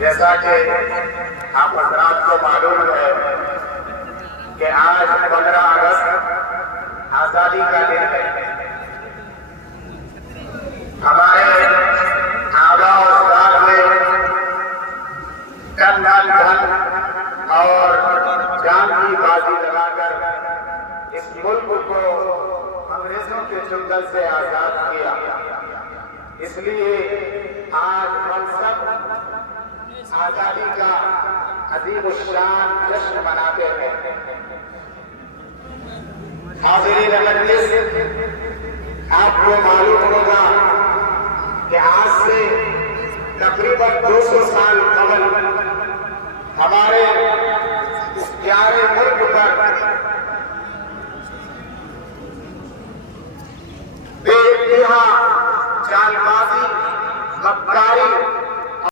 जैसा कि आप हजरात को मालूम है कि आज 15 अगस्त आजादी का दिन है। हमारे आबा और अजदाद में तन मन धन और जान की बाजी लगाकर इस मुल्क को अंग्रेजों के चंगुल से आजाद किया। इसलिए आज हम सब आजादी का अजीम शान जश्न मनाते हैं। हाज़िरीन मजलिस, आपको मालूम होगा कि आज से तकरीबन 200 साल कबल हमारे इस प्यारे मुल्क पर बेइंतहा चालबाजी, गद्दारी